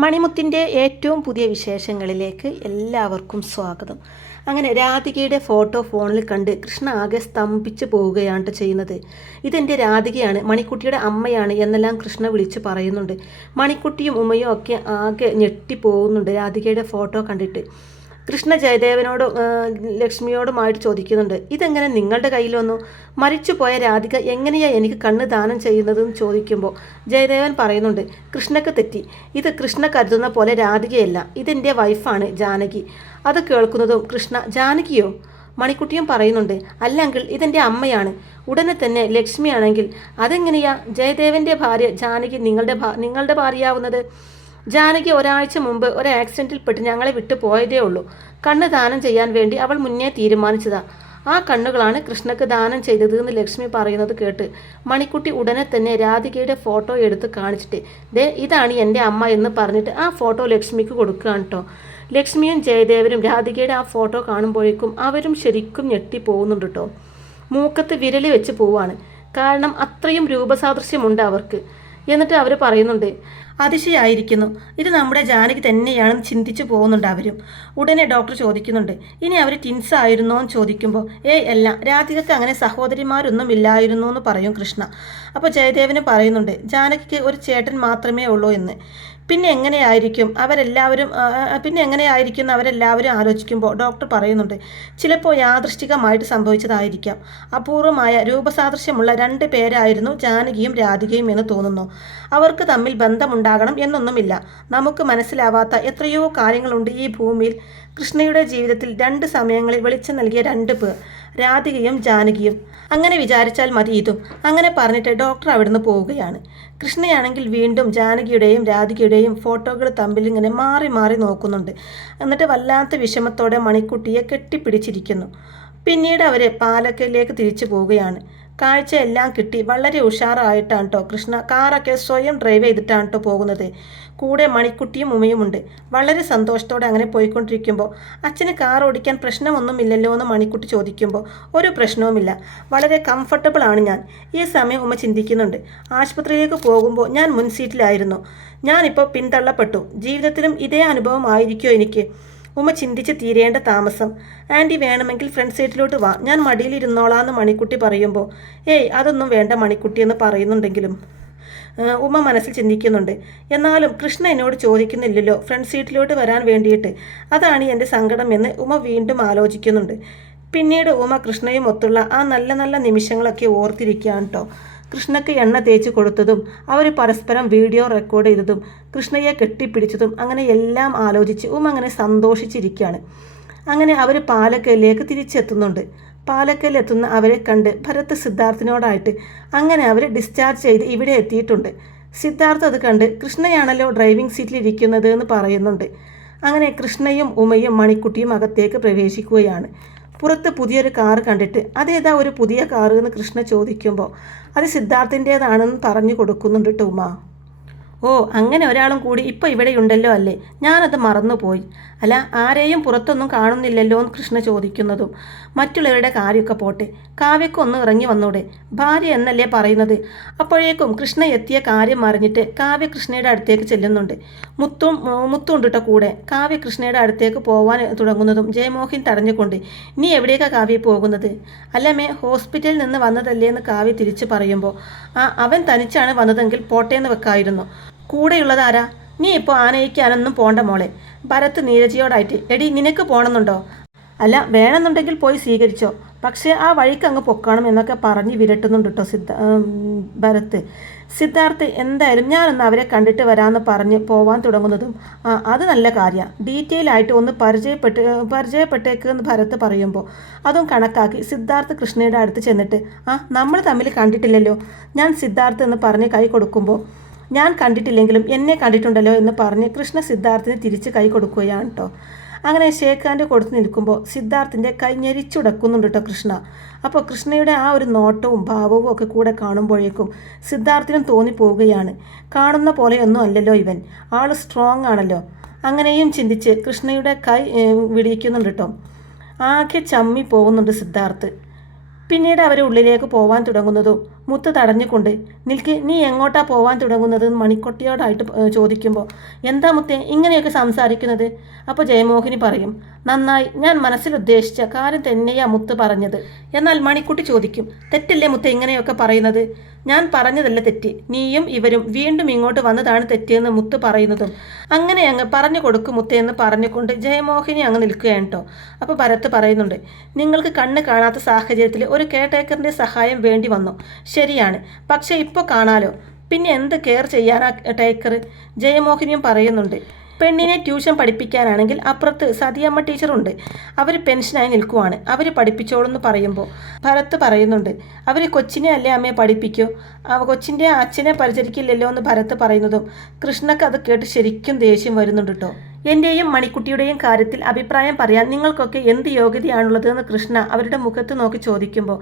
മണിമുത്തിൻ്റെ ഏറ്റവും പുതിയ വിശേഷങ്ങളിലേക്ക് എല്ലാവർക്കും സ്വാഗതം. അങ്ങനെ രാധികയുടെ ഫോട്ടോ ഫോണിൽ കണ്ട് കൃഷ്ണ ആകെ സ്തംഭിച്ച് പോവുകയാണ് ചെയ്യുന്നത്. ഇതെൻ്റെ രാധികയാണ്, മണിക്കുട്ടിയുടെ അമ്മയാണ് എന്നെല്ലാം കൃഷ്ണ വിളിച്ച് പറയുന്നുണ്ട്. മണിക്കുട്ടിയും ഉമ്മയും ഒക്കെ ആകെ ഞെട്ടിപ്പോകുന്നുണ്ട് രാധികയുടെ ഫോട്ടോ കണ്ടിട്ട്. കൃഷ്ണ ജയദേവനോടും ലക്ഷ്മിയോടുമായിട്ട് ചോദിക്കുന്നുണ്ട്, ഇതെങ്ങനെ നിങ്ങളുടെ കയ്യിൽ വന്നു? മരിച്ചുപോയ രാധിക എങ്ങനെയാണ് എനിക്ക് കണ്ണ് ദാനം ചെയ്യുന്നതെന്ന് ചോദിക്കുമ്പോൾ ജയദേവൻ പറയുന്നുണ്ട്, കൃഷ്ണക്ക് തെറ്റി. ഇത് കൃഷ്ണ കരുതുന്ന പോലെ രാധികയല്ല, ഇതെൻ്റെ വൈഫാണ് ജാനകി. അത് കേൾക്കുന്നതും കൃഷ്ണ, ജാനകിയോ? മണിക്കുട്ടിയും പറയുന്നുണ്ട്, അല്ലെങ്കിൽ ഇതെൻ്റെ അമ്മയാണ്. ഉടനെ തന്നെ ലക്ഷ്മിയാണെങ്കിൽ അതെങ്ങനെയാ ജയദേവൻ്റെ ഭാര്യ ജാനകി നിങ്ങളുടെ ഭാര്യയാവുന്നത്? ജാനകി ഒരാഴ്ച മുമ്പ് ഒരു ആക്സിഡൻറ്റിൽപ്പെട്ട് ഞങ്ങളെ വിട്ടു പോയതേ ഉള്ളൂ. കണ്ണ് ദാനം ചെയ്യാൻ വേണ്ടി അവൾ മുന്നേ തീരുമാനിച്ചതാ. ആ കണ്ണുകളാണ് കൃഷ്ണക്ക് ദാനം ചെയ്തത് എന്ന് ലക്ഷ്മി പറയുന്നത് കേട്ട് മണിക്കുട്ടി ഉടനെ തന്നെ രാധികയുടെ ഫോട്ടോ എടുത്ത് കാണിച്ചിട്ട്, ദേ ഇതാണ് എൻ്റെ അമ്മ എന്ന് പറഞ്ഞിട്ട് ആ ഫോട്ടോ ലക്ഷ്മിക്ക് കൊടുക്കുകയാണ് കേട്ടോ. ലക്ഷ്മിയും ജയദേവരും രാധികയുടെ ആ ഫോട്ടോ കാണുമ്പോഴേക്കും അവരും ശരിക്കും ഞെട്ടിപ്പോകുന്നുണ്ട് കേട്ടോ. മൂക്കത്ത് വിരൽ വെച്ച് പോവാണ്. കാരണം അത്രയും രൂപസാദൃശ്യമുണ്ട് അവർക്ക്. എന്നിട്ട് അവർ പറയുന്നുണ്ട്, അതിശയായിരിക്കുന്നു, ഇത് നമ്മുടെ ജാനകി തന്നെയാണെന്ന് ചിന്തിച്ചു പോകുന്നുണ്ട് അവരും. ഉടനെ ഡോക്ടർ ചോദിക്കുന്നുണ്ട്, ഇനി അവർ ടിൻസ് ആയിരുന്നോ എന്ന് ചോദിക്കുമ്പോൾ അല്ല, രാധികക്ക് അങ്ങനെ സഹോദരിമാരൊന്നും ഇല്ലായിരുന്നു എന്ന് പറയും കൃഷ്ണ. അപ്പോൾ ജയദേവന് പറയുന്നുണ്ട്, ജാനകിക്ക് ഒരു ചേട്ടൻ മാത്രമേ ഉള്ളൂ എന്ന്. പിന്നെ എങ്ങനെയായിരിക്കും അവരെല്ലാവരും ആലോചിക്കുമ്പോൾ ഡോക്ടർ പറയുന്നുണ്ട്, ചിലപ്പോൾ യാദൃശ്ചികമായിട്ട് സംഭവിച്ചതായിരിക്കാം. അപൂർവമായ രൂപസാദൃശ്യമുള്ള 2 പേരായിരുന്നു ജാനകിയും രാധികയും എന്ന് തോന്നുന്നു. അവർക്ക് തമ്മിൽ ബന്ധമുണ്ടാകണം എന്നൊന്നുമില്ല. നമുക്ക് മനസ്സിലാവാത്ത എത്രയോ കാര്യങ്ങളുണ്ട് ഈ ഭൂമിയിൽ. കൃഷ്ണയുടെ ജീവിതത്തിൽ 2 സമയങ്ങളിൽ വെളിച്ചം നൽകിയ 2 പേർ, രാധികയും ജാനകിയും. അങ്ങനെ വിചാരിച്ചാൽ മതി ഇതും. അങ്ങനെ പറഞ്ഞിട്ട് ഡോക്ടർ അവിടുന്ന് പോവുകയാണ്. കൃഷ്ണയാണെങ്കിൽ വീണ്ടും ജാനകിയുടെയും രാധികയുടെയും ഫോട്ടോകൾ തമ്മിൽ ഇങ്ങനെ മാറി മാറി നോക്കുന്നുണ്ട്. എന്നിട്ട് വല്ലാത്ത വിഷമത്തോടെ മണിക്കുട്ടിയെ കെട്ടിപ്പിടിച്ചിരിക്കുന്നു. പിന്നീട് അവരെ പാലക്കയിലേക്ക് തിരിച്ചു പോവുകയാണ്. കാഴ്ച എല്ലാം കിട്ടി വളരെ ഉഷാറായിട്ടാണ് കേട്ടോ കൃഷ്ണ കാറൊക്കെ സ്വയം ഡ്രൈവ് ചെയ്തിട്ടാണ് കേട്ടോ പോകുന്നത്. കൂടെ മണിക്കുട്ടിയും ഉമ്മയുമുണ്ട്. വളരെ സന്തോഷത്തോടെ അങ്ങനെ പോയിക്കൊണ്ടിരിക്കുമ്പോൾ അച്ഛന് കാർ ഓടിക്കാൻ പ്രശ്നമൊന്നുമില്ലല്ലോ എന്ന് മണിക്കുട്ടി ചോദിക്കുമ്പോൾ ഒരു പ്രശ്നവുമില്ല, വളരെ കംഫർട്ടബിൾ ആണ് ഞാൻ. ഈ സമയം ഉമ്മ ചിന്തിക്കുന്നുണ്ട്, ആശുപത്രിയിലേക്ക് പോകുമ്പോൾ ഞാൻ മുൻ സീറ്റിലായിരുന്നു, ഞാനിപ്പോൾ പിന്തള്ളപ്പെട്ടു. ജീവിതത്തിലും ഇതേ അനുഭവം ആയിരിക്കുമോ എനിക്ക്? ഉമ്മ ചിന്തിച്ച് തീരേണ്ട താമസം. ആൻറ്റി വേണമെങ്കിൽ ഫ്രണ്ട് സീറ്റിലോട്ട് വാ, ഞാൻ മടിയിലിരുന്നോളാന്ന് മണിക്കുട്ടി പറയുമ്പോൾ അതൊന്നും വേണ്ട മണിക്കുട്ടി എന്ന് പറയുന്നുണ്ടെങ്കിലും ഉമ്മ മനസ്സിൽ ചിന്തിക്കുന്നുണ്ട്. എന്നാലും കൃഷ്ണ എന്നോട് ചോദിക്കുന്നില്ലല്ലോ ഫ്രണ്ട് സീറ്റിലോട്ട് വരാൻ വേണ്ടിയിട്ട്, അതാണ് എൻ്റെ സങ്കടം എന്ന് ഉമ്മ വീണ്ടും ആലോചിക്കുന്നുണ്ട്. പിന്നീട് ഉമ്മ കൃഷ്ണയും ഒത്തുള്ള ആ നല്ല നല്ല നിമിഷങ്ങളൊക്കെ ഓർത്തിരിക്കുകയാണ് കേട്ടോ. കൃഷ്ണയ്ക്ക് എണ്ണ തേച്ച് കൊടുത്തതും അവർ പരസ്പരം വീഡിയോ റെക്കോർഡ് ചെയ്തതും കൃഷ്ണയെ കെട്ടിപ്പിടിച്ചതും അങ്ങനെ എല്ലാം ആലോചിച്ച് അങ്ങനെ സന്തോഷിച്ചിരിക്കുകയാണ്. അങ്ങനെ അവർ പാലക്കയിലേക്ക് തിരിച്ചെത്തുന്നുണ്ട്. പാലക്കയിലെത്തുന്ന അവരെ കണ്ട് ഭരത് സിദ്ധാർത്ഥിനോടായിട്ട് അങ്ങനെ അവർ ഡിസ്ചാർജ് ചെയ്ത് ഇവിടെ എത്തിയിട്ടുണ്ട്. സിദ്ധാർത്ഥ് അത് കണ്ട്, കൃഷ്ണയാണല്ലോ ഡ്രൈവിംഗ് സീറ്റിലിരിക്കുന്നത് എന്ന് പറയുന്നുണ്ട്. അങ്ങനെ കൃഷ്ണയും ഉമയും മണിക്കുട്ടിയും അകത്തേക്ക് പ്രവേശിക്കുകയാണ്. പുറത്ത് പുതിയൊരു കാറ് കണ്ടിട്ട്, അതേതാ ഒരു പുതിയ കാറ് എന്ന് കൃഷ്ണ ചോദിക്കുമ്പോൾ അത് സിദ്ധാർത്ഥിൻ്റേതാണെന്ന് പറഞ്ഞു കൊടുക്കുന്നുണ്ട് കേട്ടോ ഉമ. അങ്ങനെ ഒരാളും കൂടി ഇപ്പോൾ ഇവിടെയുണ്ടല്ലോ അല്ലേ, ഞാനത് മറന്നുപോയി. അല്ല, ആരെയും പുറത്തൊന്നും കാണുന്നില്ലല്ലോ എന്ന് കൃഷ്ണ ചോദിക്കുന്നതും മറ്റുള്ളവരുടെ കാര്യമൊക്കെ പോട്ടെ, കാവ്യക്കൊന്ന് ഇറങ്ങി വന്നൂടെ, ഭാര്യ എന്നല്ലേ പറയുന്നത്. അപ്പോഴേക്കും കൃഷ്ണ എത്തിയ കാര്യം അറിഞ്ഞിട്ട് കാവ്യ കൃഷ്ണയുടെ അടുത്തേക്ക് ചെല്ലുന്നുണ്ട്. മുത്തുണ്ട് കേട്ടോ കൂടെ. കാവ്യ കൃഷ്ണയുടെ അടുത്തേക്ക് പോകാൻ തുടങ്ങുന്നതും ജയമോഹൻ തടഞ്ഞുകൊണ്ട്, നീ എവിടേക്കാണ് കാവ്യ പോകുന്നത്? അല്ലമ്മേ, ഹോസ്പിറ്റലിൽ നിന്ന് വന്നതല്ലേ എന്ന് കാവ്യ തിരിച്ച് പറയുമ്പോൾ അവൻ തനിച്ചാണ് വന്നതെങ്കിൽ പോട്ടേന്ന് വെക്കായിരുന്നു. കൂടെയുള്ളതാരാ? നീ ഇപ്പോൾ ആനയിക്കാനൊന്നും പോണ്ട മോളെ. ഭരത് നീരജിയോടായിട്ട്, എടി നിനക്ക് പോകണമെന്നുണ്ടോ? അല്ല, വേണമെന്നുണ്ടെങ്കിൽ പോയി സ്വീകരിച്ചോ, പക്ഷേ ആ വഴിക്ക് അങ്ങ് പൊക്കണം എന്നൊക്കെ പറഞ്ഞ് വിരട്ടുന്നുണ്ട് കേട്ടോ ഭരത്. സിദ്ധാർത്ഥ് എന്തായാലും ഞാനൊന്ന് അവരെ കണ്ടിട്ട് വരാമെന്ന് പറഞ്ഞ് പോവാൻ തുടങ്ങുന്നതും അത് നല്ല കാര്യമാണ്, ഡീറ്റെയിൽ ആയിട്ട് ഒന്ന് പരിചയപ്പെട്ടേക്കെന്ന് ഭരത് പറയുമ്പോൾ അതും കണക്കാക്കി സിദ്ധാർത്ഥ് കൃഷ്ണയുടെ അടുത്ത് ചെന്നിട്ട്, നമ്മൾ തമ്മിൽ കണ്ടിട്ടില്ലല്ലോ, ഞാൻ സിദ്ധാർത്ഥ് എന്ന് പറഞ്ഞ് കൈ കൊടുക്കുമ്പോൾ, ഞാൻ കണ്ടിട്ടില്ലെങ്കിലും എന്നെ കണ്ടിട്ടുണ്ടല്ലോ എന്ന് പറഞ്ഞ് കൃഷ്ണ സിദ്ധാർത്ഥിന് തിരിച്ച് കൈ കൊടുക്കുകയാണ് കേട്ടോ. അങ്ങനെ ഷേക്ക് ഹാൻഡ് കൊടുത്ത് നിൽക്കുമ്പോൾ സിദ്ധാർത്ഥിൻ്റെ കൈ ഞെരിച്ചുടക്കുന്നുണ്ട് കേട്ടോ കൃഷ്ണ. അപ്പോൾ കൃഷ്ണയുടെ ആ ഒരു നോട്ടവും ഭാവവും ഒക്കെ കൂടെ കാണുമ്പോഴേക്കും സിദ്ധാർത്ഥിനും തോന്നിപ്പോവുകയാണ്, കാണുന്ന പോലെയൊന്നും അല്ലല്ലോ ഇവൻ, ആൾ സ്ട്രോങ് ആണല്ലോ. അങ്ങനെയും ചിന്തിച്ച് കൃഷ്ണയുടെ കൈ വിടിയിക്കുന്നുണ്ട് കേട്ടോ. ആകെ ചമ്മി പോകുന്നുണ്ട് സിദ്ധാർത്ഥ്. പിന്നീട് അവർ ഉള്ളിലേക്ക് പോവാൻ തുടങ്ങുന്നതും മുത്ത് തടഞ്ഞുകൊണ്ട് നിൽക്ക്, നീ എങ്ങോട്ടാ പോവാൻ തുടങ്ങുന്നത് മണിക്കുട്ടിയോടായിട്ട് ചോദിക്കുമ്പോൾ എന്താ മുത്തേ ഇങ്ങനെയൊക്കെ സംസാരിക്കുന്നത്? അപ്പോൾ ജയമോഹിനി പറയും, നന്നായി, ഞാൻ മനസ്സിൽ ഉദ്ദേശിച്ച കാര്യം തന്നെയാ മുത്ത് പറഞ്ഞത്. എന്നാൽ മണിക്കുട്ടി ചോദിക്കും, തെറ്റല്ലേ മുത്തേ ഇങ്ങനെയൊക്കെ പറയുന്നത്? ഞാൻ പറഞ്ഞതല്ല തെറ്റ്, നീയും ഇവരും വീണ്ടും ഇങ്ങോട്ട് വന്നതാണ് തെറ്റെന്ന് മുത്ത് പറയുന്നതും. അങ്ങനെ അങ്ങ് പറഞ്ഞു കൊടുക്കും മുത്തേന്ന് പറഞ്ഞുകൊണ്ട് ജയമോഹിനി അങ്ങ് നിൽക്കുകയാണ് കേട്ടോ. അപ്പോൾ ഭരത് പറയുന്നുണ്ട്, നിങ്ങൾക്ക് കണ്ണ് കാണാത്ത സാഹചര്യത്തിൽ ഒരു കെയർടേക്കറിൻ്റെ സഹായം വേണ്ടി വന്നു, ശരിയാണ്, പക്ഷേ ഇപ്പോൾ കാണാലോ, പിന്നെ എന്ത് കെയർ ചെയ്യാനാ ടേക്കർ? ജയമോഹിനിയും പറയുന്നുണ്ട്, പെണ്ണിനെ ട്യൂഷൻ പഠിപ്പിക്കാനാണെങ്കിൽ അപ്പുറത്ത് സതിയമ്മ ടീച്ചറുണ്ട്, അവർ പെൻഷനായി നിൽക്കുവാണ്, അവർ പഠിപ്പിച്ചോളെന്ന് പറയുമ്പോൾ ഭരത് പറയുന്നുണ്ട്, അവർ കൊച്ചിനെ അല്ലേ അമ്മയെ പഠിപ്പിക്കൂ, കൊച്ചിൻ്റെ അച്ഛനെ പരിചരിക്കില്ലല്ലോ എന്ന് ഭരത് പറയുന്നതും കൃഷ്ണക്ക് അത് കേട്ട് ശരിക്കും ദേഷ്യം വരുന്നുണ്ട് കേട്ടോ. എൻ്റെയും മണിക്കുട്ടിയുടെയും കാര്യത്തിൽ അഭിപ്രായം പറയാൻ നിങ്ങൾക്കൊക്കെ എന്ത് യോഗ്യതയാണുള്ളത് എന്ന് കൃഷ്ണ അവരുടെ മുഖത്ത് നോക്കി ചോദിക്കുമ്പോൾ,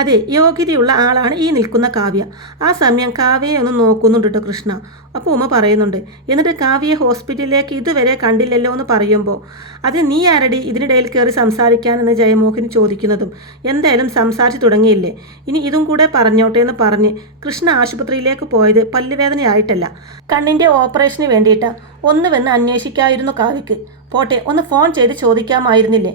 അതെ, യോഗ്യതയുള്ള ആളാണ് ഈ നിൽക്കുന്ന കാവ്യ. ആ സമയം കാവ്യയെ ഒന്ന് നോക്കുന്നുണ്ട് കേട്ടോ കൃഷ്ണ. അപ്പോൾ ഉമ്മ പറയുന്നുണ്ട്, എന്നിട്ട് കാവ്യയെ ഹോസ്പിറ്റലിലേക്ക് ഇതുവരെ കണ്ടില്ലല്ലോ എന്ന് പറയുമ്പോൾ, അത് നീ ആരടി ഇതിനിടയിൽ കയറി സംസാരിക്കാനെന്ന് ജയമോഹിനി ചോദിക്കുന്നതും, എന്തായാലും സംസാരിച്ചു തുടങ്ങിയില്ലേ, ഇനി ഇതും കൂടെ പറഞ്ഞോട്ടെ എന്ന് പറഞ്ഞ് കൃഷ്ണ ആശുപത്രിയിലേക്ക് പോയത് പല്ലുവേദനയായിട്ടല്ല, കണ്ണിൻ്റെ ഓപ്പറേഷന് വേണ്ടിയിട്ട് ഒന്ന് വന്ന് അന്വേഷിക്കായിരുന്നു കാവ്യക്ക്. പോട്ടെ, ഒന്ന് ഫോൺ ചെയ്ത് ചോദിക്കാമായിരുന്നില്ലേ?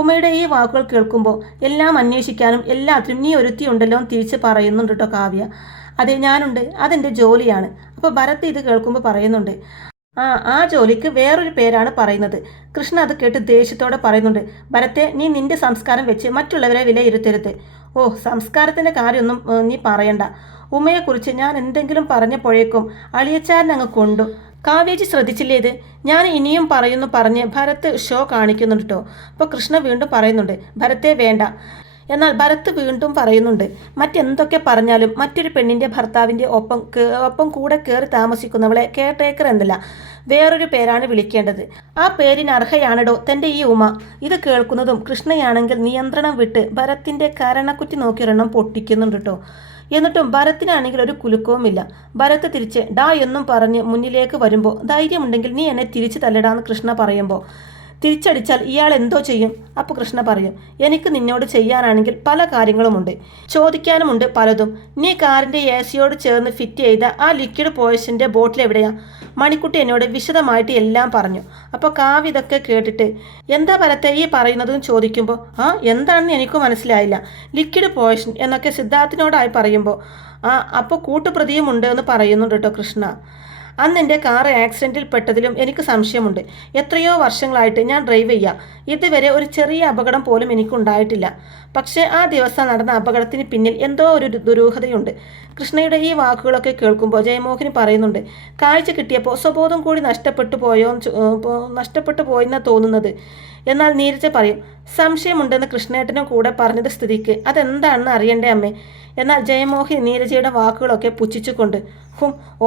ഉമ്മയുടെ ഈ വാക്കുകൾ കേൾക്കുമ്പോൾ എല്ലാം അന്വേഷിക്കാനും എല്ലാത്തിനും നീ ഒരുത്തിയുണ്ടല്ലോ എന്ന് തിരിച്ച് പറയുന്നുണ്ട് കേട്ടോ കാവ്യ. അതെ, ഞാനുണ്ട്, അതെൻ്റെ ജോലിയാണ്. അപ്പോൾ ഭരത് ഇത് കേൾക്കുമ്പോൾ പറയുന്നുണ്ട്, ആ ജോലിക്ക് വേറൊരു പേരാണ് പറയുന്നത്. കൃഷ്ണ അത് കേട്ട് ദേഷ്യത്തോടെ പറയുന്നുണ്ട്, ഭരത്തെ, നീ നിന്റെ സംസ്കാരം വെച്ച് മറ്റുള്ളവരെ വിലയിരുത്തരുത്. ഓ, സംസ്കാരത്തിൻ്റെ കാര്യമൊന്നും നീ പറയണ്ട. ഉമ്മയെക്കുറിച്ച് ഞാൻ എന്തെങ്കിലും പറഞ്ഞപ്പോഴേക്കും അളിയച്ചാരനങ്ങ് കൊണ്ടു. കാവേജി ശ്രദ്ധിച്ചില്ലേ ഇത്? ഞാൻ ഇനിയും പറയുന്നു പറഞ്ഞ് ഭരത് ഷോ കാണിക്കുന്നുണ്ട് കേട്ടോ. അപ്പോൾ കൃഷ്ണ വീണ്ടും പറയുന്നുണ്ട്, ഭരത്തെ വേണ്ട. എന്നാൽ ഭരത് വീണ്ടും പറയുന്നുണ്ട്, മറ്റെന്തൊക്കെ പറഞ്ഞാലും മറ്റൊരു പെണ്ണിൻ്റെ ഭർത്താവിൻ്റെ ഒപ്പം കൂടെ കയറി താമസിക്കുന്നവളെ കെയർ ടേക്കർ എന്നല്ല, വേറൊരു പേരാണ് വിളിക്കേണ്ടത്. ആ പേരിന് അർഹയാണടോ തൻ്റെ ഈ ഉമ. ഇത് കേൾക്കുന്നതും കൃഷ്ണയാണെങ്കിൽ നിയന്ത്രണം വിട്ട് ഭരത്തിൻ്റെ കരണക്കുറ്റി നോക്കിയൊരെണ്ണം പൊട്ടിക്കുന്നുണ്ട് കേട്ടോ. എന്നിട്ടും ഭരത്തിനാണെങ്കിൽ ഒരു കുലുക്കവുമില്ല. ഭരത് തിരിച്ച് ഡാ എന്നും പറഞ്ഞ് മുന്നിലേക്ക് വരുമ്പോൾ, ധൈര്യമുണ്ടെങ്കിൽ നീ എന്നെ തിരിച്ച് തല്ലടാന്ന് കൃഷ്ണ പറയുമ്പോൾ, തിരിച്ചടിച്ചാൽ ഇയാൾ എന്തോ ചെയ്യും? അപ്പോൾ കൃഷ്ണ പറയും, എനിക്ക് നിന്നോട് ചെയ്യാനാണെങ്കിൽ പല കാര്യങ്ങളുമുണ്ട്, ചോദിക്കാനുമുണ്ട് പലതും. നീ കാറിൻ്റെ AC യോട് ചേർന്ന് ഫിറ്റ് ചെയ്ത ആ ലിക്വിഡ് പോയിസൻ്റെ ബോട്ടിൽ എവിടെയാ? മണിക്കുട്ടി എന്നോട് വിശദമായിട്ട് എല്ലാം പറഞ്ഞു. അപ്പോൾ കാവ്യ ഇതൊക്കെ കേട്ടിട്ട്, എന്താ ഭരത്തെ ഈ പറയുന്നതെന്ന് ചോദിക്കുമ്പോൾ, എന്താണെന്ന് എനിക്ക് മനസ്സിലായില്ല, ലിക്വിഡ് പോയിസൺ എന്നൊക്കെ സിദ്ധാർത്ഥിനോടായി പറയുമ്പോൾ, അപ്പോൾ കൂട്ടുപ്രതിയും ഉണ്ട് എന്ന് പറയുന്നുണ്ട് കേട്ടോ കൃഷ്ണ. അന്ന് എൻ്റെ കാർ ആക്സിഡൻറ്റിൽ പെട്ടതിലും എനിക്ക് സംശയമുണ്ട്. എത്രയോ വർഷങ്ങളായിട്ട് ഞാൻ ഡ്രൈവ് ചെയ്യാം, ഇതുവരെ ഒരു ചെറിയ അപകടം പോലും എനിക്കുണ്ടായിട്ടില്ല. പക്ഷേ ആ ദിവസം നടന്ന അപകടത്തിന് പിന്നിൽ എന്തോ ഒരു ദുരൂഹതയുണ്ട്. കൃഷ്ണയുടെ ഈ വാക്കുകളൊക്കെ കേൾക്കുമ്പോൾ ജയമോഹിനി പറയുന്നുണ്ട്, കാഴ്ച കിട്ടിയപ്പോൾ സ്വബോധം കൂടി നഷ്ടപ്പെട്ടു പോയെന്നാണ് തോന്നുന്നത്. എന്നാൽ നീരജ പറയും, സംശയമുണ്ടെന്ന് കൃഷ്ണേട്ടനും കൂടെ പറഞ്ഞത് സ്ഥിതിക്ക് അതെന്താണെന്ന് അറിയണ്ടേ അമ്മേ? എന്നാൽ ജയമോഹിനി നീരജയുടെ വാക്കുകളൊക്കെ പുച്ഛിച്ചുകൊണ്ട്,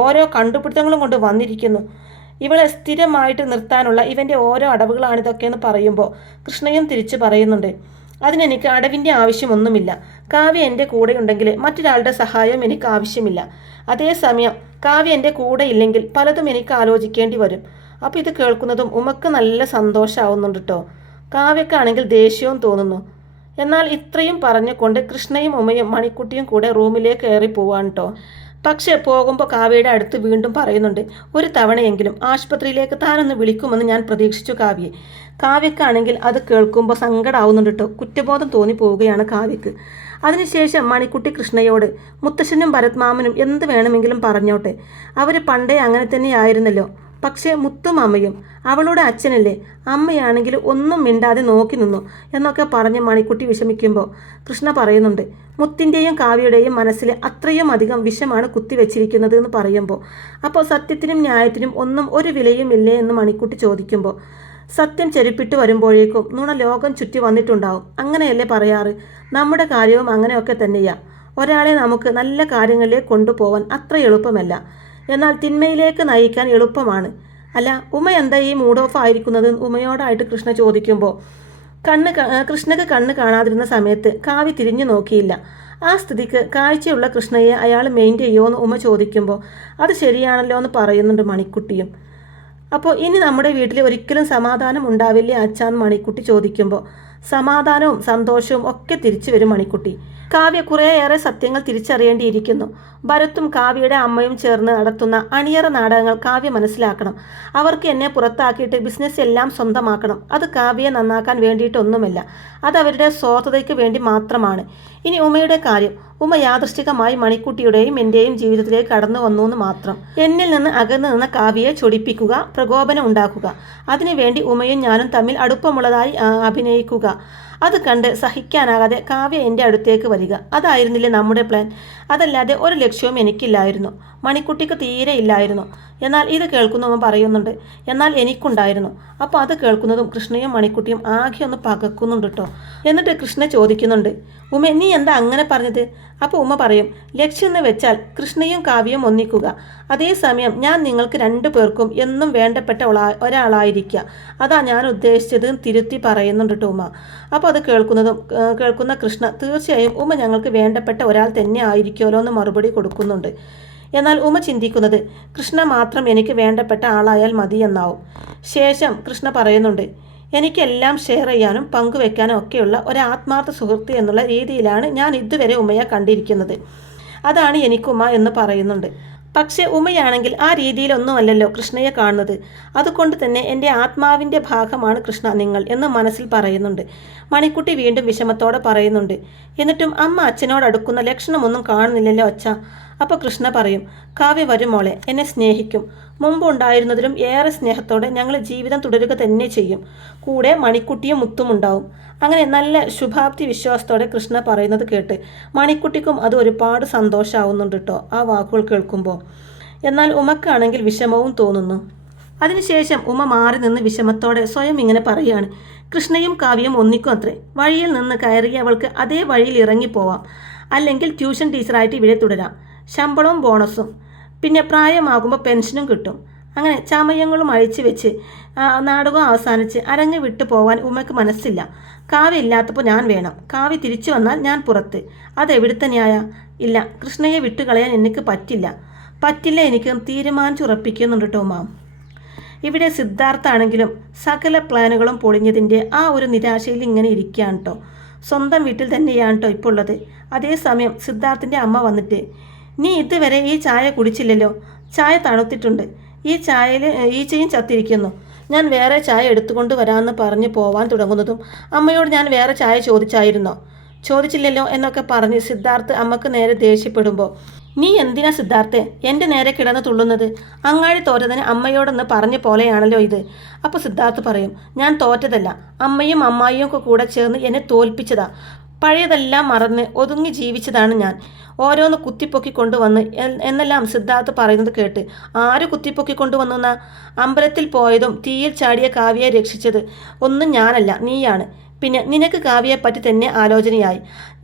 ഓരോ കണ്ടുപിടുത്തങ്ങളും കൊണ്ട് വന്നിരിക്കുന്നു, ഇവളെ സ്ഥിരമായിട്ട് നിർത്താനുള്ള ഇവൻ്റെ ഓരോ അടവുകളാണിതൊക്കെയെന്ന് പറയുമ്പോൾ കൃഷ്ണയും തിരിച്ചു പറയുന്നുണ്ട്, അതിനെനിക്ക് അടവിൻ്റെ ആവശ്യമൊന്നുമില്ല. കാവ്യ എൻ്റെ കൂടെയുണ്ടെങ്കിൽ മറ്റൊരാളുടെ സഹായം എനിക്ക് ആവശ്യമില്ല. അതേസമയം കാവ്യ എൻ്റെ കൂടെ ഇല്ലെങ്കിൽ പലതും എനിക്ക് ആലോചിക്കേണ്ടി വരും. അപ്പോൾ ഇത് കേൾക്കുന്നതും ഉമക്ക് നല്ല സന്തോഷമാവുന്നുണ്ട് കേട്ടോ. കാവ്യക്കാണെങ്കിൽ ദേഷ്യവും തോന്നുന്നു. എന്നാൽ ഇത്രയും പറഞ്ഞുകൊണ്ട് കൃഷ്ണയും ഉമയും മണിക്കുട്ടിയും കൂടെ റൂമിലേക്ക് കയറി പോവാണ് കേട്ടോ. പക്ഷേ പോകുമ്പോൾ കാവ്യയുടെ അടുത്ത് വീണ്ടും പറയുന്നുണ്ട്, ഒരു തവണയെങ്കിലും ആശുപത്രിയിലേക്ക് താനൊന്ന് വിളിക്കുമെന്ന് ഞാൻ പ്രതീക്ഷിച്ചു കാവ്യെ. കാവ്യക്കാണെങ്കിൽ അത് കേൾക്കുമ്പോൾ സങ്കടമാവുന്നുണ്ട് കേട്ടോ. കുറ്റബോധം തോന്നിപ്പോവുകയാണ് കാവ്യക്ക്. അതിനുശേഷം മണിക്കുട്ടി കൃഷ്ണയോട്, മുത്തശ്ശനും ഭരത്മാമനും എന്ത് വേണമെങ്കിലും പറഞ്ഞോട്ടെ, അവർ പണ്ടേ അങ്ങനെ തന്നെയായിരുന്നല്ലോ. പക്ഷേ മുത്തും അമ്മയും അവളുടെ അച്ഛനല്ലേ, അമ്മയാണെങ്കിൽ ഒന്നും മിണ്ടാതെ നോക്കി നിന്നു എന്നൊക്കെ പറഞ്ഞ് മണിക്കുട്ടി വിഷമിക്കുമ്പോൾ കൃഷ്ണ പറയുന്നുണ്ട്, മുത്തിൻ്റെയും കാവ്യയുടെയും മനസ്സിൽ അത്രയും അധികം വിഷമാണ് കുത്തിവെച്ചിരിക്കുന്നത് എന്ന് പറയുമ്പോൾ, അപ്പോൾ സത്യത്തിനും ന്യായത്തിനും ഒന്നും ഒരു വിലയും ഇല്ലേ എന്ന് മണിക്കുട്ടി ചോദിക്കുമ്പോൾ, സത്യം ചെരുപ്പിട്ട് വരുമ്പോഴേക്കും നുണ ലോകം ചുറ്റി വന്നിട്ടുണ്ടാവും. അങ്ങനെയല്ലേ പറയാറ്? നമ്മുടെ കാര്യവും അങ്ങനെയൊക്കെ തന്നെയാ. ഒരാളെ നമുക്ക് നല്ല കാര്യങ്ങളിലേക്ക് കൊണ്ടുപോകാൻ അത്ര എളുപ്പമല്ല, എന്നാൽ തിന്മയിലേക്ക് നയിക്കാൻ എളുപ്പമാണ്. അല്ല, ഉമ എന്താ ഈ മൂഡ് ഓഫ് ആയിരിക്കുന്നത് ഉമയോടായിട്ട് കൃഷ്ണ ചോദിക്കുമ്പോൾ, കൃഷ്ണക്ക് കണ്ണ് കാണാതിരുന്ന സമയത്ത് കാവ്യ തിരിഞ്ഞു നോക്കിയില്ല. ആ സ്ഥിതിക്ക് കാഴ്ചയുള്ള കൃഷ്ണയെ അയാൾ മെയിൻറ്റ് ചെയ്യുമോ എന്ന് ഉമ ചോദിക്കുമ്പോൾ, അത് ശരിയാണല്ലോ എന്ന് പറയുന്നുണ്ട് മണിക്കുട്ടിയും. അപ്പോൾ ഇനി നമ്മുടെ വീട്ടിൽ ഒരിക്കലും സമാധാനം ഉണ്ടാവില്ലേ അച്ഛാന്ന് മണിക്കുട്ടി ചോദിക്കുമ്പോൾ, സമാധാനവും സന്തോഷവും ഒക്കെ തിരിച്ചു വരും മണിക്കുട്ടി. കാവ്യ കുറേയേറെ സത്യങ്ങൾ തിരിച്ചറിയേണ്ടിയിരിക്കുന്നു. ഭരത്തും കാവ്യയുടെ അമ്മയും ചേർന്ന് നടത്തുന്ന അണിയറ നാടകങ്ങൾ കാവ്യ മനസ്സിലാക്കണം. അവർക്ക് എന്നെ പുറത്താക്കിയിട്ട് ബിസിനസ് എല്ലാം സ്വന്തമാക്കണം. അത് കാവ്യയെ നന്നാക്കാൻ വേണ്ടിയിട്ടൊന്നുമല്ല, അത് അവരുടെ സ്വാർത്ഥതയ്ക്ക് വേണ്ടി മാത്രമാണ്. ഇനി ഉമയുടെ കാര്യം. ഉമ യാദൃശ്ചികമായി മണിക്കുട്ടിയുടെയും എൻ്റെയും ജീവിതത്തിലേക്ക് കടന്നു വന്നു എന്ന് മാത്രം. എന്നിൽ നിന്ന് അകന്നു നിന്ന കാവ്യയെ ചൊടിപ്പിക്കുക, പ്രകോപനം ഉണ്ടാക്കുക. അതിനുവേണ്ടി ഉമയും ഞാനും തമ്മിൽ അടുപ്പമുള്ളതായി അഭിനയിക്കുക. അത് കണ്ട് സഹിക്കാനാകാതെ കാവ്യ എൻ്റെ അടുത്തേക്ക് വരിക. അതായിരുന്നില്ലേ നമ്മുടെ പ്ലാൻ. അതല്ലാതെ ഒരു ലക്ഷ്യവും എനിക്കില്ലായിരുന്നു, മണിക്കുട്ടിക്ക് തീരെ ഇല്ലായിരുന്നു. എന്നാൽ ഇത് കേൾക്കുന്നവൻ പറയുന്നുണ്ട്, എന്നാൽ എനിക്കുണ്ടായിരുന്നു. അപ്പോൾ അത് കേൾക്കുന്നതും കൃഷ്ണയും മണിക്കുട്ടിയും ആകെ ഒന്ന് പകക്കുന്നുണ്ട് കേട്ടോ. എന്നിട്ട് കൃഷ്ണ ചോദിക്കുന്നുണ്ട്, ഉമ നീ എന്താ അങ്ങനെ പറഞ്ഞത്? അപ്പോൾ ഉമ പറയും, ലക്ഷ്യം എന്ന് വെച്ചാൽ കൃഷ്ണയും കാവ്യയും ഒന്നിക്കുക. അതേസമയം ഞാൻ നിങ്ങൾക്ക് രണ്ടു പേർക്കും എന്നും വേണ്ടപ്പെട്ട ഒരാളായിരിക്കുക. അതാ ഞാൻ ഉദ്ദേശിച്ചത് തിരുത്തി പറയുന്നുണ്ട് കേട്ടോ ഉമ. അപ്പോൾ അത് കേൾക്കുന്ന കൃഷ്ണ തീർച്ചയായും ഉമ ഞങ്ങൾക്ക് വേണ്ടപ്പെട്ട ഒരാൾ തന്നെ ആയിരിക്കുമല്ലോ എന്ന് മറുപടി കൊടുക്കുന്നുണ്ട്. എന്നാൽ ഉമ ചിന്തിക്കുന്നത് കൃഷ്ണ മാത്രം എനിക്ക് വേണ്ടപ്പെട്ട ആളായാൽ മതി എന്നാവും. ശേഷം കൃഷ്ണ പറയുന്നുണ്ട്, എനിക്കെല്ലാം ഷെയർ ചെയ്യാനും പങ്കുവെക്കാനും ഒക്കെയുള്ള ഒരാത്മാർത്ഥ സുഹൃത്ത് എന്നുള്ള രീതിയിലാണ് ഞാൻ ഇതുവരെ ഉമയെ കണ്ടിരിക്കുന്നത്. അതാണ് എനിക്കുമ എന്ന് പറയുന്നുണ്ട്. പക്ഷേ ഉമയാണെങ്കിൽ ആ രീതിയിലൊന്നുമല്ലല്ലോ കൃഷ്ണയെ കാണുന്നത്. അതുകൊണ്ട് തന്നെ എൻ്റെ ആത്മാവിൻ്റെ ഭാഗമാണ് കൃഷ്ണ നിങ്ങൾ എന്ന് മനസ്സിൽ പറയുന്നുണ്ട്. മണിക്കുട്ടി വീണ്ടും വിഷമത്തോടെ പറയുന്നുണ്ട്, എന്നിട്ടും അമ്മ അച്ഛനോട് അടുക്കുന്ന ലക്ഷണമൊന്നും കാണുന്നില്ലല്ലോ അച്ഛ. അപ്പോൾ കൃഷ്ണ പറയും, കാവ്യ വരും മോളെ, എന്നെ സ്നേഹിക്കും. മുമ്പ് ഉണ്ടായിരുന്നതിലും ഏറെ സ്നേഹത്തോടെ ഞങ്ങൾ ജീവിതം തുടരുക തന്നെ ചെയ്യും. കൂടെ മണിക്കുട്ടിയും മുത്തും ഉണ്ടാവും. അങ്ങനെ നല്ല ശുഭാപ്തി വിശ്വാസത്തോടെ കൃഷ്ണ പറയുന്നത് കേട്ട് മണിക്കുട്ടിക്കും അത് ഒരുപാട് സന്തോഷമാവുന്നുണ്ട് കേട്ടോ ആ വാക്കുകൾ കേൾക്കുമ്പോൾ. എന്നാൽ ഉമക്കാണെങ്കിൽ വിഷമവും തോന്നുന്നു. അതിനുശേഷം ഉമ മാറി നിന്ന് വിഷമത്തോടെ സ്വയം ഇങ്ങനെ പറയുകയാണ്, കൃഷ്ണയും കാവ്യയും ഒന്നിക്കും അത്രേ. വഴിയിൽ നിന്ന് കയറി അവൾക്ക് അതേ വഴിയിൽ ഇറങ്ങിപ്പോവാം, അല്ലെങ്കിൽ ട്യൂഷൻ ടീച്ചറായിട്ട് ഇവിടെ തുടരാം. ശമ്പളവും ബോണസും, പിന്നെ പ്രായമാകുമ്പോൾ പെൻഷനും കിട്ടും. അങ്ങനെ ചമയങ്ങളും അഴിച്ചു വെച്ച് നാടകം അവസാനിച്ച് അരങ്ങ് വിട്ടു പോകാൻ ഉമ്മയ്ക്ക് മനസ്സില്ല. കാവ്യ ഇല്ലാത്തപ്പോൾ ഞാൻ വേണം. കാവ്യ തിരിച്ചു വന്നാൽ ഞാൻ പുറത്ത്. അതെവിടുത്തെ ന്യായ? ഇല്ല, കൃഷ്ണയെ വിട്ടുകളയാൻ എനിക്ക് പറ്റില്ല എനിക്ക് തീരുമാനിച്ചുറപ്പിക്കുന്നുണ്ട് കേട്ടോ മാം. ഇവിടെ സിദ്ധാർത്ഥാണെങ്കിലും സകല പ്ലാനുകളും പൊളിഞ്ഞതിൻ്റെ ആ ഒരു നിരാശയിൽ ഇങ്ങനെ ഇരിക്കുകയാണ് കേട്ടോ. സ്വന്തം വീട്ടിൽ തന്നെയാണ് കേട്ടോ ഇപ്പോൾ ഉള്ളത്. അതേസമയം സിദ്ധാർത്ഥിൻ്റെ അമ്മ വന്നിട്ട്, നീ ഇതുവരെ ഈ ചായ കുടിച്ചില്ലല്ലോ, ചായ തണുത്തിട്ടുണ്ട്, ഈ ചായയിൽ ഈച്ചയും ചത്തിരിക്കുന്നു, ഞാൻ വേറെ ചായ എടുത്തുകൊണ്ട് വരാമെന്ന് പറഞ്ഞ് പോവാൻ തുടങ്ങുന്നതും അമ്മയോട് ഞാൻ വേറെ ചായ ചോദിച്ചില്ലല്ലോ എന്നൊക്കെ പറഞ്ഞ് സിദ്ധാർത്ഥ് അമ്മക്ക് നേരെ ദേഷ്യപ്പെടുമ്പോൾ, നീ എന്തിനാ സിദ്ധാർത്ഥെ എൻ്റെ നേരെ കിടന്ന് തുള്ളുന്നത്? അങ്ങാടി തോറ്റതിന് അമ്മയോടൊന്ന് പറഞ്ഞ പോലെയാണല്ലോ ഇത്. അപ്പോൾ സിദ്ധാർത്ഥ് പറയും, ഞാൻ തോറ്റതല്ല, അമ്മയും അമ്മായിയും ഒക്കെ കൂടെ ചേർന്ന് എന്നെ തോൽപ്പിച്ചതാ. പഴയതെല്ലാം മറന്ന് ഒതുങ്ങി ജീവിച്ചതാണ് ഞാൻ. ഓരോന്ന് കുത്തിപ്പൊക്കി കൊണ്ടുവന്ന് എന്നെല്ലാം സിദ്ധാർത്ഥ് പറയുന്നത് കേട്ട്, ആര് കുത്തിപ്പൊക്കി കൊണ്ടുവന്നുന്നാ? അമ്പലത്തിൽ പോയതും തീയിൽ ചാടിയ കാവ്യയെ രക്ഷിച്ചത് ഒന്നും ഞാനല്ല, നീയാണ്. പിന്നെ നിനക്ക് കാവ്യയെപ്പറ്റി തന്നെ ആലോചനയായി.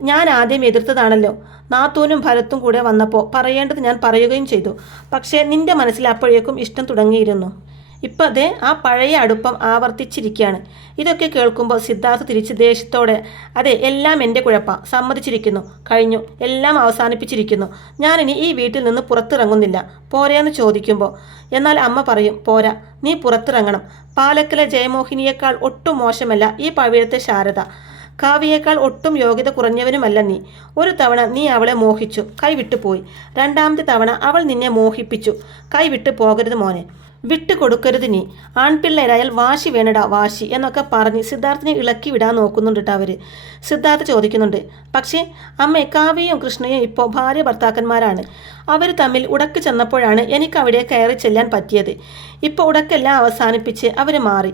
ഞാൻ ആദ്യം എതിർത്തതാണല്ലോ. നാത്തൂനും ഭരത്തും കൂടെ വന്നപ്പോൾ പറയേണ്ടത് ഞാൻ പറയുകയും ചെയ്തു. പക്ഷേ നിന്റെ മനസ്സിൽ അപ്പോഴേക്കും ഇഷ്ടം തുടങ്ങിയിരുന്നു. ഇപ്പം അതേ ആ പഴയ അടുപ്പം ആവർത്തിച്ചിരിക്കുകയാണ്. ഇതൊക്കെ കേൾക്കുമ്പോൾ സിദ്ധാർത്ഥ് തിരിച്ച് ദേഷ്യത്തോടെ, അതെ എല്ലാം എൻ്റെ കുഴപ്പം, സമ്മതിച്ചിരിക്കുന്നു, കഴിഞ്ഞു, എല്ലാം അവസാനിപ്പിച്ചിരിക്കുന്നു, ഞാനിനി ഈ വീട്ടിൽ നിന്ന് പുറത്തിറങ്ങുന്നില്ല, പോരെയെന്ന് ചോദിക്കുമ്പോൾ, എന്നാൽ അമ്മ പറയും, പോരാ, നീ പുറത്തിറങ്ങണം. പാലക്കലെ ജയമോഹിനിയേക്കാൾ ഒട്ടും മോശമല്ല ഈ പവിഴത്തെ ശാരദ. കാവ്യയേക്കാൾ ഒട്ടും യോഗ്യത കുറഞ്ഞവനുമല്ല നീ. ഒരു തവണ നീ അവളെ മോഹിച്ചു, കൈവിട്ടു പോയി. രണ്ടാമത്തെ തവണ അവൾ നിന്നെ മോഹിപ്പിച്ചു, കൈവിട്ടു പോകരുത് മോനെ, വിട്ടുകൊടുക്കരുത് നീ. ആൺപിള്ളേരായാൽ വാശി വേണടാ വാശി എന്നൊക്കെ പറഞ്ഞ് സിദ്ധാർത്ഥിനെ ഇളക്കി വിടാൻ നോക്കുന്നുണ്ട് അവർ. സിദ്ധാർത്ഥ് ചോദിക്കുന്നുണ്ട്, പക്ഷേ അമ്മേ, കാവ്യയും കൃഷ്ണയും ഇപ്പോൾ ഭാര്യ ഭർത്താക്കന്മാരാണ്. അവർ തമ്മിൽ ഉടക്ക് ചെന്നപ്പോഴാണ് എനിക്ക് അവിടെ കയറി ചെല്ലാൻ പറ്റിയത്. ഇപ്പോൾ ഉടക്കെല്ലാം അവസാനിപ്പിച്ച് അവർ മാറി.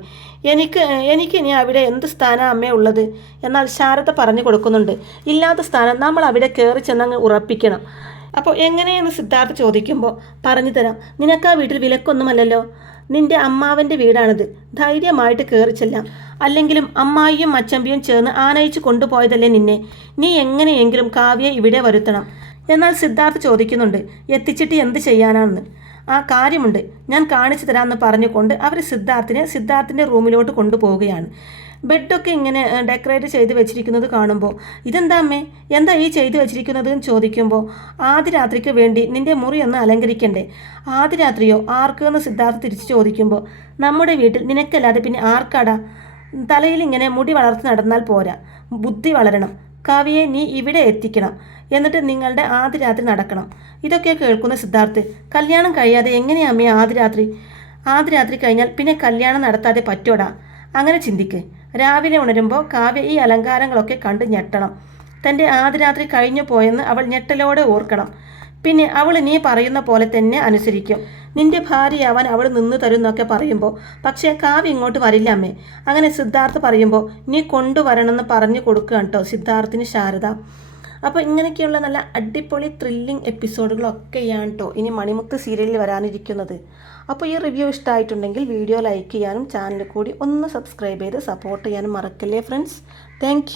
എനിക്ക് ഇനി അവിടെ എന്ത് സ്ഥാനം അമ്മേ ഉള്ളത്? എന്നാൽ ശാരദ പറഞ്ഞു കൊടുക്കുന്നുണ്ട്, ഇല്ലാത്ത സ്ഥാനം നമ്മൾ അവിടെ കയറി ചെന്നങ്ങ് ഉറപ്പിക്കണം. അപ്പോൾ എങ്ങനെയെന്ന് സിദ്ധാർത്ഥ് ചോദിക്കുമ്പോൾ, പറഞ്ഞു തരാം, നിനക്കാ വീട്ടിൽ വിലക്കൊന്നുമല്ലല്ലോ, നിന്റെ അമ്മാവൻ്റെ വീടാണിത്, ധൈര്യമായിട്ട് കയറി ചെല്ലാം. അല്ലെങ്കിലും അമ്മായിയും അച്ചമ്പിയും ചേർന്ന് ആനയിച്ച് കൊണ്ടുപോയതല്ലേ നിന്നെ, നീ എങ്ങനെയെങ്കിലും കാവ്യയെ ഇവിടെ വരുത്തണം. എന്നാൽ സിദ്ധാർത്ഥ് ചോദിക്കുന്നുണ്ട്, എത്തിച്ചിട്ട് എന്ത് ചെയ്യാനാണെന്ന്. ആ കാര്യമുണ്ട്, ഞാൻ കാണിച്ചു തരാമെന്ന് പറഞ്ഞുകൊണ്ട് അവർ സിദ്ധാർത്ഥിൻ്റെ റൂമിലോട്ട് കൊണ്ടുപോവുകയാണ്. ബെഡൊക്കെ ഇങ്ങനെ ഡെക്കറേറ്റ് ചെയ്ത് വെച്ചിരിക്കുന്നത് കാണുമ്പോൾ, ഇതെന്താ അമ്മേ, എന്താ ഈ ചെയ്ത് വെച്ചിരിക്കുന്നത് എന്ന് ചോദിക്കുമ്പോൾ, ആദ്യ രാത്രിക്ക് വേണ്ടി നിൻ്റെ മുറി ഒന്ന് അലങ്കരിക്കണ്ടേ? ആദ്യ രാത്രിയോ? ആർക്ക് എന്ന് സിദ്ധാർത്ഥ് തിരിച്ച് ചോദിക്കുമ്പോൾ, നമ്മുടെ വീട്ടിൽ നിനക്കല്ലാതെ പിന്നെ ആർക്കാടാ? തലയിൽ ഇങ്ങനെ മുടി വളർത്തി നടന്നാൽ പോരാ, ബുദ്ധി വളരണം. കാവ്യയെ നീ ഇവിടെ എത്തിക്കണം, എന്നിട്ട് നിങ്ങളുടെ ആദ്യ രാത്രി നടക്കണം. ഇതൊക്കെ കേൾക്കുന്ന സിദ്ധാർത്ഥ്, കല്യാണം കഴിയാതെ എങ്ങനെയാ അമ്മേ ആദ്യ രാത്രി കഴിഞ്ഞാൽ പിന്നെ കല്യാണം നടത്താതെ പറ്റോടാ? അങ്ങനെ ചിന്തിക്ക്. രാവിലെ ഉണരുമ്പോൾ കാവ്യ ഈ അലങ്കാരങ്ങളൊക്കെ കണ്ട് ഞെട്ടണം. തൻ്റെ ആദ്യ രാത്രി കഴിഞ്ഞു പോയെന്ന് അവൾ ഞെട്ടലോടെ ഓർക്കണം. പിന്നെ അവൾ നീ പറയുന്ന പോലെ തന്നെ അനുസരിക്കും. നിന്റെ ഭാര്യയാവാൻ അവൾ നിന്ന് തരുന്നൊക്കെ പറയുമ്പോൾ, പക്ഷേ കാവ്യ ഇങ്ങോട്ട് വരില്ല അമ്മേ. അങ്ങനെ സിദ്ധാർത്ഥ് പറയുമ്പോൾ നീ കൊണ്ടുവരണമെന്ന് പറഞ്ഞു കൊടുക്കുക കേട്ടോ സിദ്ധാർത്ഥിന് ശാരദ. അപ്പോൾ ഇങ്ങനെയൊക്കെയുള്ള നല്ല അടിപൊളി ത്രില്ലിംഗ് എപ്പിസോഡുകളൊക്കെയാണ് കേട്ടോ ഇനി മണിമുത്ത് സീരിയലിൽ വരാനിരിക്കുന്നത്. അപ്പോൾ ഈ റിവ്യൂ ഇഷ്ടമായിട്ടുണ്ടെങ്കിൽ വീഡിയോ ലൈക്ക് ചെയ്യാനും ചാനൽ കൂടി ഒന്ന് സബ്സ്ക്രൈബ് ചെയ്ത് സപ്പോർട്ട് ചെയ്യാനും മറക്കല്ലേ ഫ്രണ്ട്സ്. താങ്ക്